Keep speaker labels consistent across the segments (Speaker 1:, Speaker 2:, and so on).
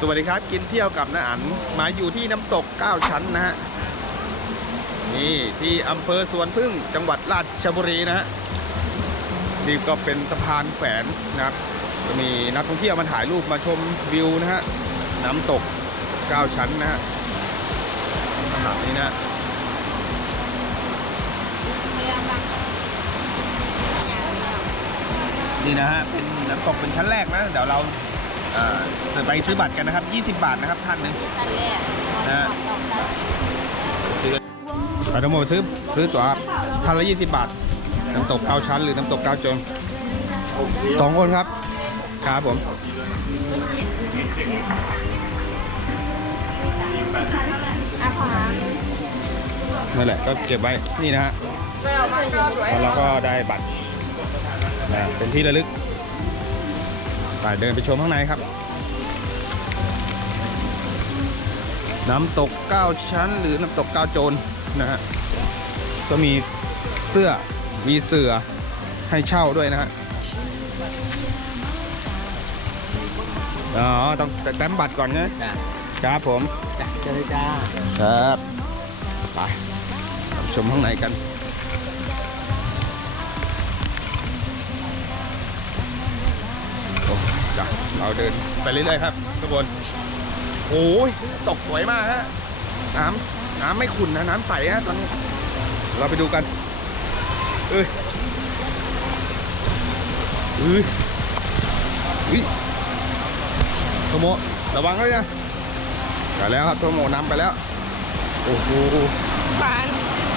Speaker 1: สวัสดีครับกินเที่ยวกับน้าอันมาอยู่ที่น้ำตก 9 ชั้นนะฮะนี่ที่อำเภอสวนพึ่งจังหวัดราชบุรีนะฮะนี่ก็เป็นสะพานแฝนนะครับจะมีนักท่องเที่ยวมาถ่ายรูปมาชมวิวนะฮะน้ำตก 9 ชั้นนะฮะขนาดนี้นะนี่นะฮะเป็นน้ำตกเป็นชั้นแรกนะ เดี๋ยวเรา อ่อจะไปซื้อบัตรกันนะครับ 20 บาทนะครับท่านหนึง
Speaker 2: ชิตันแรกนอนผ่อนดอกได้
Speaker 1: ไปทั้งหมดซื้อซื้อตั๋วพันละยี่สิบบาท น้ำตกเก้าชั้นหรือน้ำตกเก้าจนสองคนครับ ครับผม
Speaker 2: อะขอหา
Speaker 1: นั่นแหละก็เก็บไว้ นี่นะฮะ
Speaker 2: ไม่เอาไม่เอาด้วย
Speaker 1: แล้วเราก็ได้บัตรนะเป็นที่ระลึก ไปเดินไปชมข้างในครับ น้ำตก 9 ชั้นหรือน้ำตก 9 โจรนะฮะก็มีเสื้อมีเสือให้เช่าด้วยนะฮะอ๋อ ต้องแต้มบัตรก่อนนะครับผม
Speaker 3: จัดเลยจ้า
Speaker 1: ครับ ไปชมข้างในกัน จ้ะเราเดินไปเรื่อยๆครับทุกคนโอ้ยตกสวยมากฮะน้ำน้ำไม่ขุ่นนะน้ำใสฮะตอนนี้เราไปดูกันเอ้ยเอ้ยวิโทโมะระวังด้วยนะไปแล้วครับโทโมะนำไปแล้วโอ้โห
Speaker 2: ปาน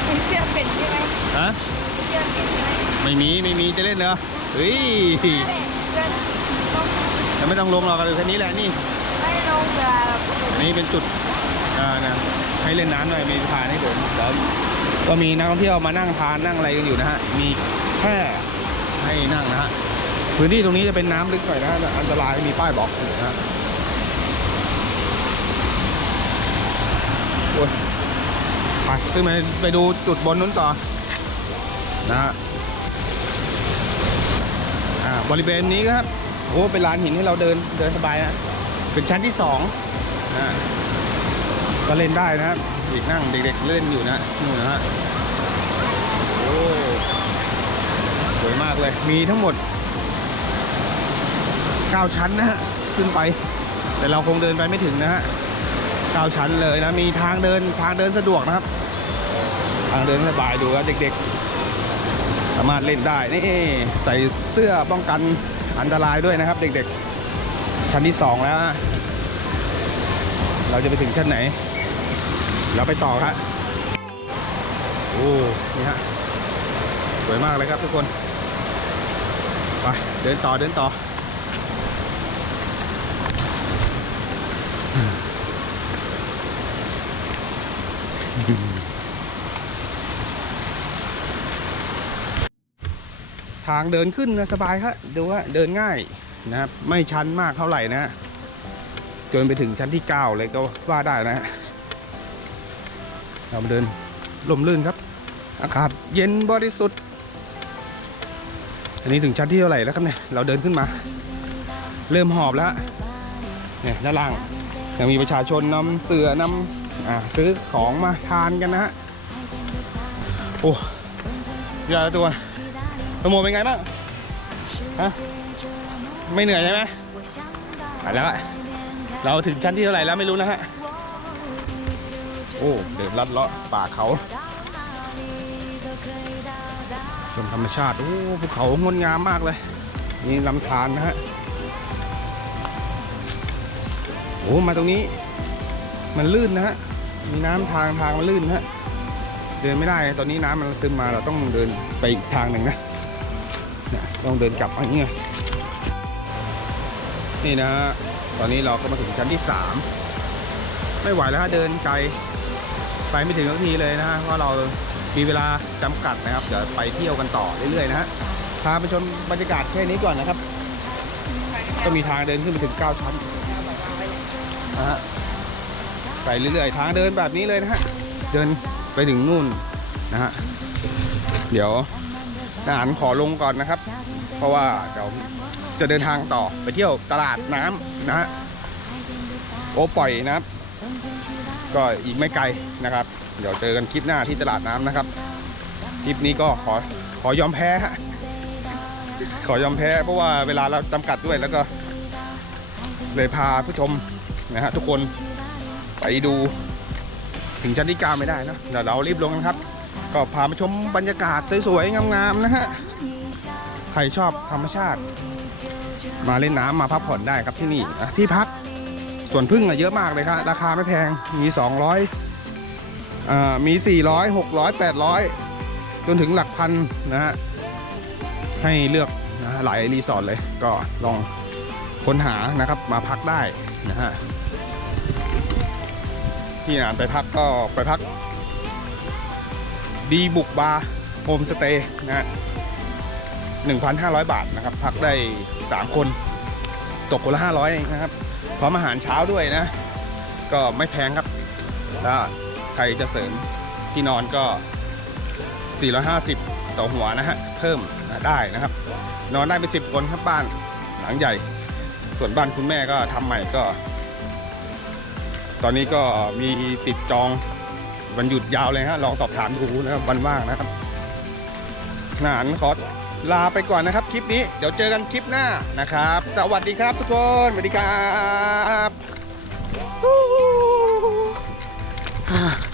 Speaker 2: เป็นเสื้อเป็นใช่ไหม
Speaker 1: ฮะ
Speaker 2: เสื้อเป็นใช่ไหม
Speaker 1: ไม่มีไม่มีจะเล่นเหรอเฮ้ย
Speaker 2: เสื้อต้อง
Speaker 1: แต่ ไม่ต้องลงหรอกกันแค่นี้แหละนี่
Speaker 2: ไม่ลงเรือ
Speaker 1: อันนี้เป็นจุดอ่านะให้เล่นน้ำหน่อยมีทานให้ผมแล้วก็มีนักท่องเที่ยวมานั่งทานนั่งอะไรกันอยู่นะฮะ มีแค่ให้นั่งนะฮะ พื้นที่ตรงนี้จะเป็นน้ำลึกหน่อยนะฮะอันตรายมีป้ายบอกอยู่นะฮะโอ้ยไปขึ้นไปไปดูจุดบนนู้นต่อนะฮะอ่าบริเวณนี้ครับ โอ้เป็นลานหินให้เราเดินเดินสบายนะเป็นชั้นที่สองนะก็เล่นได้นะครับเด็กนั่งเด็กๆเล่นอยู่นะนู่นนะฮะโอ้สวยมากเลยมีทั้งหมด9ชั้นนะฮะขึ้นไป แต่เราคงเดินไปไม่ถึงนะฮะ9ชั้นเลยนะมีทางเดินทางเดินสะดวกนะครับ ทางเดินสบายดูครับเด็กๆ สามารถเล่นได้นี่ใส่เสื้อป้องกัน อันตรายด้วยนะครับ เด็กๆ ชั้นที่สองแล้ว เราจะไปถึงชั้นไหน เราไปต่อครับโอ้นี่ฮะสวยมากเลยครับทุกคนไปเดินต่อเดินต่อ ทางเดินขึ้นนะสบายครับดูว่าเดินง่ายนะครับไม่ชันมากเท่าไหร่นะจนไปถึงชั้นที่ 9 เลยก็ว่าได้นะเรามาเดินลมลื่นครับ อากาศเย็นบริสุทธิ์อันนี้ถึงชั้นที่เท่าไหร่แล้วครับเนี่ยเราเดินขึ้นมา เริ่มหอบแล้วเนี่ยด้านล่างยังมีประชาชนนำเสือนำอซื้อของมาทานกันนะฮะโอ้ยาตัว สมโมเป็นไงบ้างฮะไม่เหนื่อยใช่ไหมไปแล้วอะเราถึงชั้นที่เท่าไหร่แล้วไม่รู้นะฮะ โอ้เดินลัดเลาะป่าเขา ชมธรรมชาติ โอ้ภูเขางดงามมากเลย นี่ลำธารนะฮะ โอ้มาตรงนี้ มันลื่นนะฮะ มีน้ำทางทางมันลื่นนะฮะ เดินไม่ได้ ตอนนี้น้ำมันซึมมาเราต้องเดินไปอีกทางหนึ่งนะ เนี่ยต้องเดินกลับอย่างนี้ไงนี่นะฮะตอนนี้เราก็มาถึงชั้นที่ 3 ไม่ไหวแล้วฮะเดินไกลไปไม่ถึงนาทีเลยนะฮะเพราะเรามีเวลาจำกัดนะครับเดี๋ยวไปเที่ยวกันต่อเรื่อยๆนะฮะพาไปชมบรรยากาศแค่นี้ก่อนนะครับ ก็มีทางเดินขึ้นไปถึง 9 ชั้นนะฮะไปเรื่อยๆ ทางเดินแบบนี้เลยนะฮะเดินไปถึงนู่นนะฮะเดี๋ยว ทหารขอลงก่อนนะครับ เพราะว่าเดี๋ยวจะเดินทางต่อไปเที่ยวตลาดน้ำนะฮะโอปล่อยนะครับ ก็อีกไม่ไกลนะครับ เดี๋ยวเจอกันคลิปหน้าที่ตลาดน้ำนะครับคลิปนี้ก็ขอขอยอมแพ้ฮะขอยอมแพ้เพราะว่าเวลาเราจำกัดด้วยแล้วก็ เลยพาผู้ชมนะฮะทุกคนไปดูถึงชั้นที่เก้าไม่ได้นะเดี๋ยวเรารีบลงกันครับ ก็พามาชมบรรยากาศสวยๆงามๆนะฮะใครชอบธรรมชาติ มาเล่นน้ำมาพักผ่อนได้ครับที่นี่นะที่พักส่วนพึ่งอะเยอะมากเลยครับราคาไม่แพงมี 200อ่ามี 400 600 800 จนถึงหลักพันนะฮะให้เลือกนะหลายรีสอร์ทเลยก็ลองค้นหานะครับมาพักได้นะฮะที่อ่านไปพักก็ไปพัก ดีบุกบาร์โฮมสเตย์นะฮะ1,500 บาทนะครับ พักได้ 3 คน ตกคนละ 500เองนะครับ พร้อมอาหารเช้าด้วยนะ ก็ไม่แพงครับถ้าใครจะเสริมที่นอนก็ 450 ต่อหัวนะฮะ เพิ่มได้นะครับ นอนได้เป็น10 คนครับบ้านหลังใหญ่ ส่วนบ้านคุณแม่ก็ทำใหม่ก็ ตอนนี้ก็มีติดจอง วันหยุดยาวเลยฮะลองสอบถามดูนะครับวันว่างนะครับหนานขอลาไปก่อนนะครับ คลิปนี้เดี๋ยวเจอกันคลิปหน้านะครับ สวัสดีครับทุกคนสวัสดีครับ